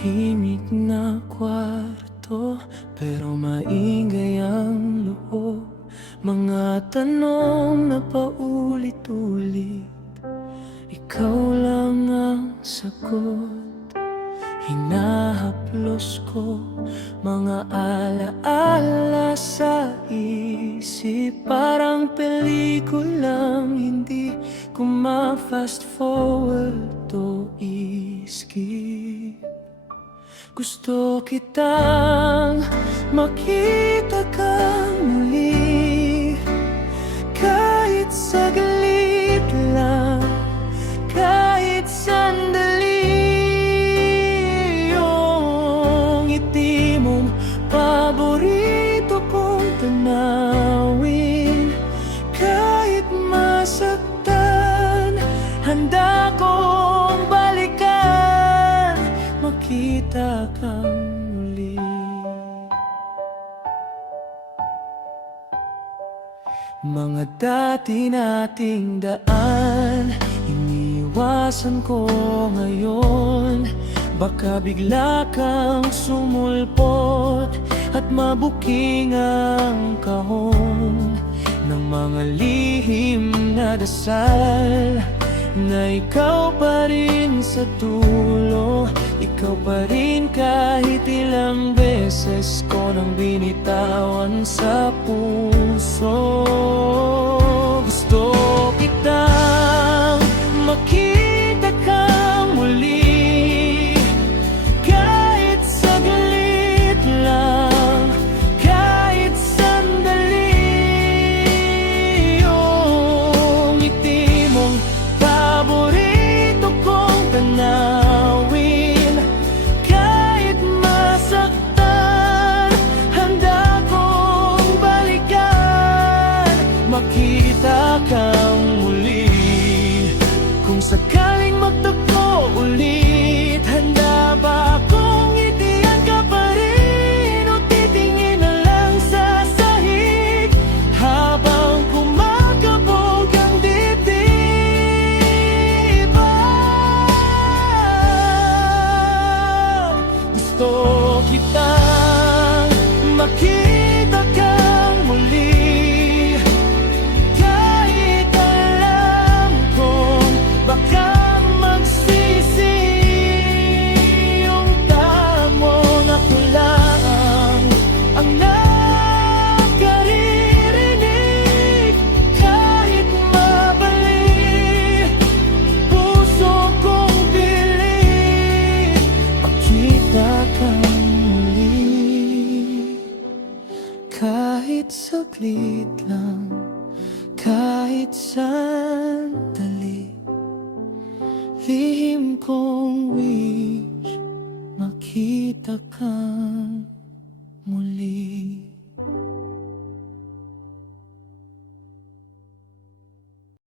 Tahimik na kwarto, pero maingay ang loob. Mga tanong na paulit-ulit, ikaw lang ang sagot. Hinahaplos ko mga alaala sa isip, parang pelikulang hindi ko ma-fast forward o i-skip. Gusto kitang makita kang muli, kahit saglit lang, kahit sandali. Yung ngiti mong paborito kong tanawin, kahit masaktan, handa kong balikan, makita kang muli. Mga dati nating daan, iniwasan ko ngayon. Baka bigla kang sumulpot at mabuking ang kahon ng mga lihim na dasal, na ikaw pa rin sa dulo. Ikaw pa rin kahit ilang beses ko nang binitawan sa puso. Gusto kitang makita kang muli, kahit saglit lang, kahit sandali. Yung ngiti mong paborito kong tanawin, kahit masaktan, handa kong balikan, makita kang muli. Kung sakaling magtagpo ulit, handa ba akong itiyan ka pa rin, o titingin na lang sa sahig habang kumakabog ang dibdib? Gusto kitang makita kang muli, kahit alam kong baka magsisi yung tamong ako lang ang nakaririnig. Kahit mabalik, puso kong pilit, makita kang muli. Kahit saglit lang, kahit sandali, lihim kong wish, makita ka